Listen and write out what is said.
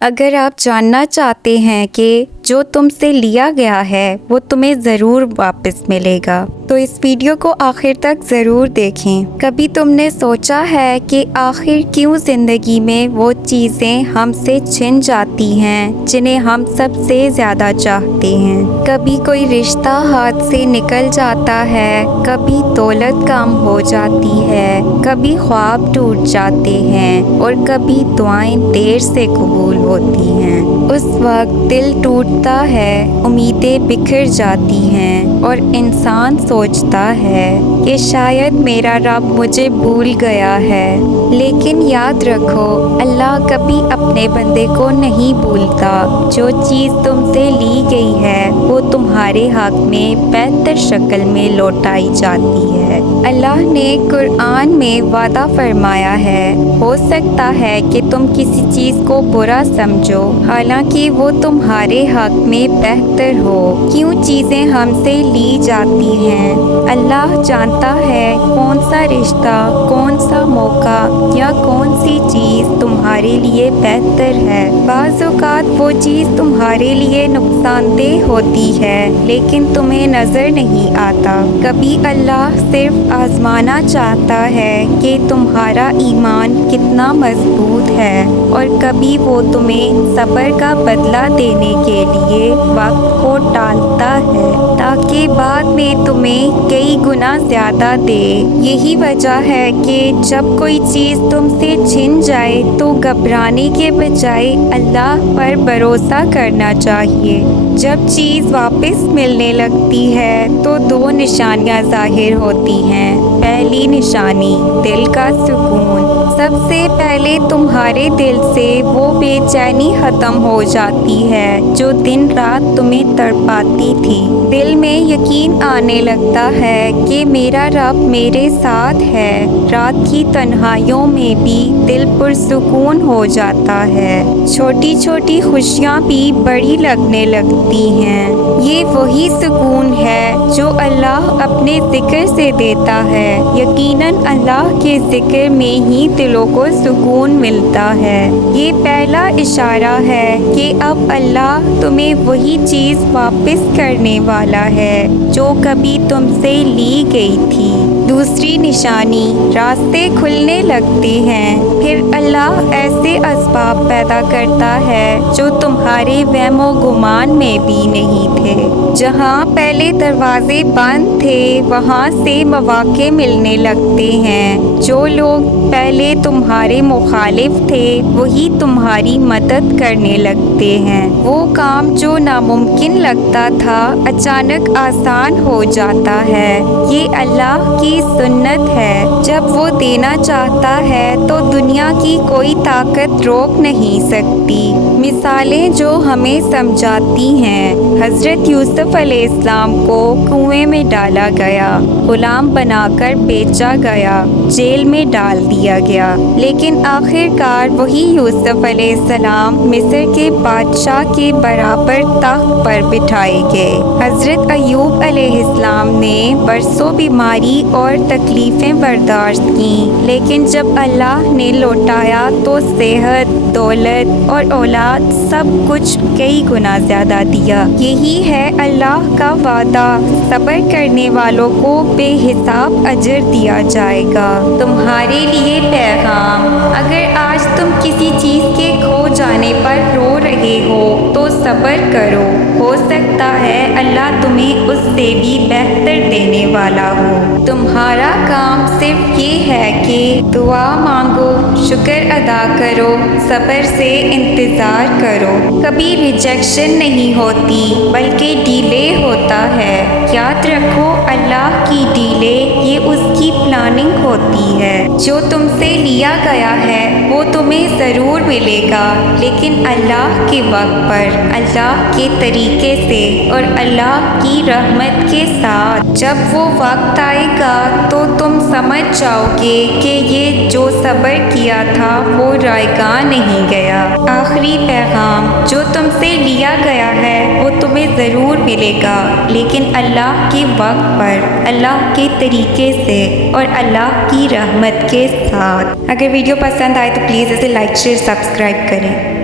اگر آپ جاننا چاہتے ہیں کہ جو تم سے لیا گیا ہے وہ تمہیں ضرور واپس ملے گا تو اس ویڈیو کو آخر تک ضرور دیکھیں۔ کبھی تم نے سوچا ہے کہ آخر کیوں زندگی میں وہ چیزیں ہم سے چھن جاتی ہیں جنہیں ہم سب سے زیادہ چاہتے ہیں؟ کبھی کوئی رشتہ ہاتھ سے نکل جاتا ہے، کبھی دولت کم ہو جاتی ہے، کبھی خواب ٹوٹ جاتے ہیں اور کبھی دعائیں دیر سے قبول ہوتی ہیں۔ اس وقت دل ٹوٹتا ہے، امیدیں بکھر جاتی ہیں اور انسان سوچتا ہے کہ شاید میرا رب مجھے بھول گیا ہے۔ لیکن یاد رکھو، اللہ کبھی اپنے بندے کو نہیں بھولتا۔ جو چیز تم سے لی گئی ہے وہ تمہارے حق میں بہتر شکل میں لوٹائی جاتی ہے۔ اللہ نے قرآن میں وعدہ فرمایا ہے، ہو سکتا ہے کہ تم کسی چیز کو برا سمجھو حالانکہ وہ تمہارے حق میں بہتر ہو۔ کیوں چیزیں ہم سے لی جاتی ہیں؟ اللہ جانتا ہے کون سا رشتہ، کون سا موقع یا کون سی چیز تمہارے لیے بہتر ہے۔ بعض اوقات وہ چیز تمہارے لیے نقصان دہ ہوتی ہے لیکن تمہیں نظر نہیں آتا۔ کبھی اللہ صرف آزمانا چاہتا ہے کہ تمہارا ایمان کتنا مضبوط ہے اور کبھی وہ تمہیں صبر کا بدلہ دینے کے لیے وقت کو ٹالتا ہے تاکہ بعد میں تمہیں کئی گنا زیادہ دے۔ یہی وجہ ہے کہ جب کوئی چیز تم سے چھن جائے تو گھبرانے کے بجائے اللہ پر بھروسہ کرنا چاہیے۔ جب چیز واپس ملنے لگتی ہے تو دو نشانیاں ظاہر ہوتی ہیں۔ پہلی نشانی دل کا سکون۔ سب سے پہلے تمہارے دل سے وہ بے چینی ختم ہو جاتی ہے جو دن رات تمہیں تڑپاتی تھی۔ دل میں یقین آنے لگتا ہے کہ میرا رب میرے ساتھ ہے۔ رات کی تنہائیوں میں بھی دل پرسکون ہو جاتا ہے۔ چھوٹی چھوٹی خوشیاں بھی بڑی لگنے لگتی ہیں۔ یہ وہی سکون ہے جو اللہ اپنے ذکر سے دیتا ہے۔ یقیناً اللہ کے ذکر میں ہی دلوں کو سکون ملتا ہے۔ یہ پہلا اشارہ ہے کہ اب اللہ تمہیں وہی چیز واپس کرنے والا ہے جو کبھی تم سے لی گئی تھی۔ دوسری نشانی راستے کھلنے لگتے ہیں۔ پھر اللہ ایسے اسباب پیدا کرتا ہے جو تمہارے وہم و گمان میں بھی نہیں تھے۔ جہاں پہلے دروازے بند تھے وہاں سے مواقع ملنے لگتے ہیں۔ جو لوگ پہلے تمہارے مخالف تھے وہی تمہاری مدد کرنے لگتے ہیں۔ وہ کام جو ناممکن لگتا تھا اچانک آسان ہو جاتا ہے۔ یہ اللہ کی سنت ہے۔ جب وہ دینا چاہتا ہے تو دنیا کی کوئی طاقت روک نہیں سکتی۔ مثالیں جو ہمیں سمجھاتی ہیں، حضرت یوسف علیہ السلام کو کنویں میں ڈالا گیا، غلام بنا کر بیچا گیا، جیل میں ڈال دیا گیا، لیکن آخر کار وہی یوسف علیہ السلام مصر کے بادشاہ کے برابر تخت پر بٹھائے گئے۔ حضرت ایوب علیہ السلام نے برسوں بیماری اور تکلیفیں برداشت کیں، لیکن جب اللہ نے لوٹایا تو صحت، دولت اور اولاد سب کچھ کئی گنا زیادہ دیا۔ یہی ہے اللہ کا وعدہ، صبر کرنے والوں کو بے حساب اجر دیا جائے گا۔ تمہارے لیے پیغام: اگر آج تم کسی چیز کے کھو جانے پر رو رہے ہو تو صبر کرو، ہو سکتا ہے اللہ تمہیں اس سے بھی بہتر دینے والا ہو۔ تمہارا کام صرف یہ ہے کہ دعا مانگو، شکر ادا کرو، صبر سے انتظار کرو۔ کبھی ریجیکشن نہیں ہوتی بلکہ ڈیلے ہوتا ہے۔ یاد رکھو، اللہ کی ڈیلے یہ اس کی پلاننگ ہوتی ہے۔ جو تم سے لیا گیا ہے وہ تمہیں ضرور ملے گا، لیکن اللہ کے وقت پر، اللہ کے طریقے سے اور اللہ کی رحمت کے ساتھ۔ جب وہ وقت آئے گا تو تم سمجھ جاؤ گے کہ یہ جو صبر کیا تھا وہ رائگاں نہیں گیا۔ آخری پیغام: جو تم سے لیا گیا ہے وہ تمہیں ضرور ملے گا، لیکن اللہ کے وقت پر، اللہ کے طریقے سے اور اللہ کی رحمت کے ساتھ۔ اگر ویڈیو پسند آئے تو پلیز اسے لائک، شیئر، سبسکرائب کریں۔